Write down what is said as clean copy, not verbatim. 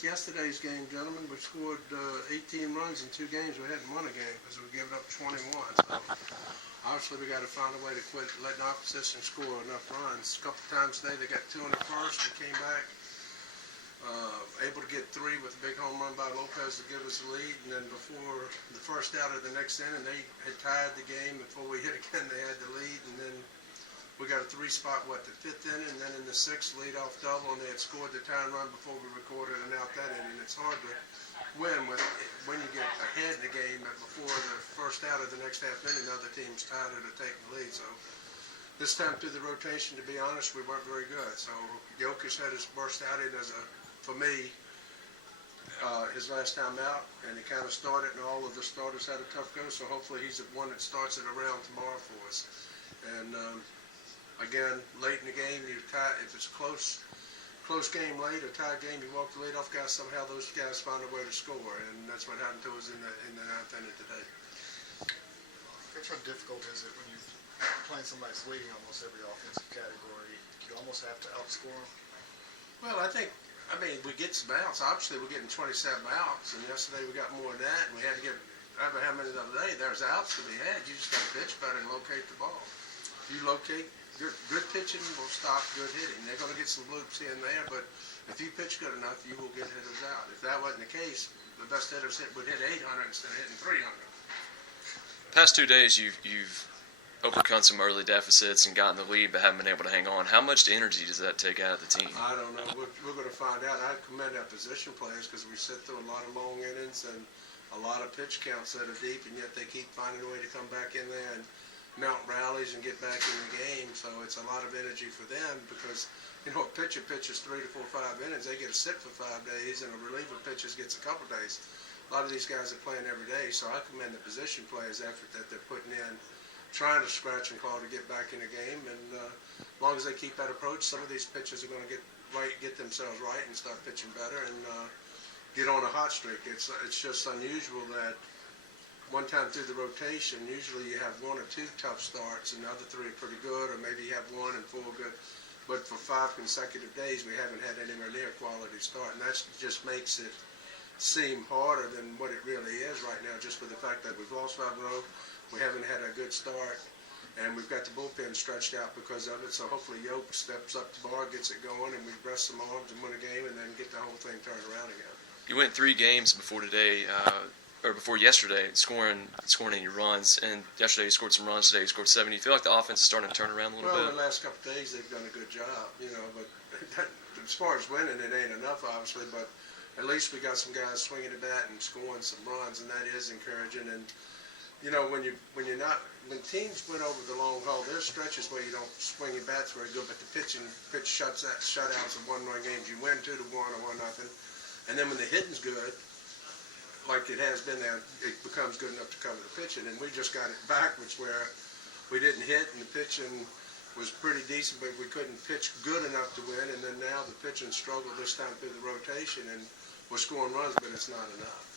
like yesterday's game, gentlemen, we scored 18 runs in 2 games. We hadn't won a game because we gave up 21. So obviously we got to find a way to quit letting opposition score enough runs. A couple times today they got 2 in the first and came back, able to get 3 with a big home run by Lopez to give us the lead. And then before the first out of the next inning, they had tied the game. Before we hit again, they had the lead. And then we got a 3-spot, the 5th inning, and then in the 6th, lead-off double, and they had scored the tying run before we recorded an out that inning. It's hard to win when you get ahead in the game before the first out of the next half inning, the other team's tied it or taking the lead. So this time through the rotation, to be honest, we weren't very good. So Jokic had his burst out in for me, his last time out, and he kind of started, and all of the starters had a tough go. So hopefully he's the one that starts it around tomorrow for us. And again, late in the game, you tie. If it's a close game late, a tied game, you walk the leadoff guy. Somehow those guys find a way to score, and that's what happened to us in the 9th inning today. How difficult is it when you're playing somebody that's leading almost every offensive category? You almost have to outscore them. Well, I mean, we get some outs. Obviously, we're getting 27 outs, and yesterday we got more than that, and we had to get. I don't know how many the other day. There's outs to be had. You just got to pitch better and locate the ball. You locate. Good pitching will stop good hitting. They're going to get some loops here and there, but if you pitch good enough, you will get hitters out. If that wasn't the case, the best hitters would hit 800 instead of hitting 300. Past 2 days, you've overcome some early deficits and gotten the lead, but haven't been able to hang on. How much energy does that take out of the team? I don't know. We're going to find out. I commend our position players because we sit through a lot of long innings and a lot of pitch counts that are deep, and yet they keep finding a way to come back in there and mount rallies and get back in the game. So it's a lot of energy for them because, a pitcher pitches 3 to 4, 5 innings. They get to sit for 5 days, and a reliever pitches gets a couple days. A lot of these guys are playing every day, so I commend the position players' effort that they're putting in, trying to scratch and claw to get back in the game. And as long as they keep that approach, some of these pitchers are going to get themselves right and start pitching better and get on a hot streak. It's just unusual that one time through the rotation, usually you have 1 or 2 tough starts and the other 3 are pretty good, or maybe you have 1 and 4 good. But for 5 consecutive days, we haven't had anywhere near quality start, and that just makes it seem harder than what it really is right now, just with the fact that we've lost 5 in a row, we haven't had a good start, and we've got the bullpen stretched out because of it. So hopefully Yoke steps up the bar, gets it going, and we rest some arms and win a game and then get the whole thing turned around again. You went 3 games before today, or before yesterday, scoring any runs, and yesterday you scored some runs, today you scored 7. You feel like the offense is starting to turn around a little bit? Well, the last couple of days they've done a good job, but as far as winning, it ain't enough, obviously, but at least we got some guys swinging the bat and scoring some runs, and that is encouraging. And, when teams win over the long haul, there's stretches where you don't swing your bats very good, but the pitch shutouts of 1-run games, you win 2-1 or 1-0, and then when the hitting's good, like it has been there, it becomes good enough to cover the pitching, and we just got it backwards where we didn't hit, and the pitching was pretty decent, but we couldn't pitch good enough to win, and then now the pitching struggled this time through the rotation, and we're scoring runs, but it's not enough.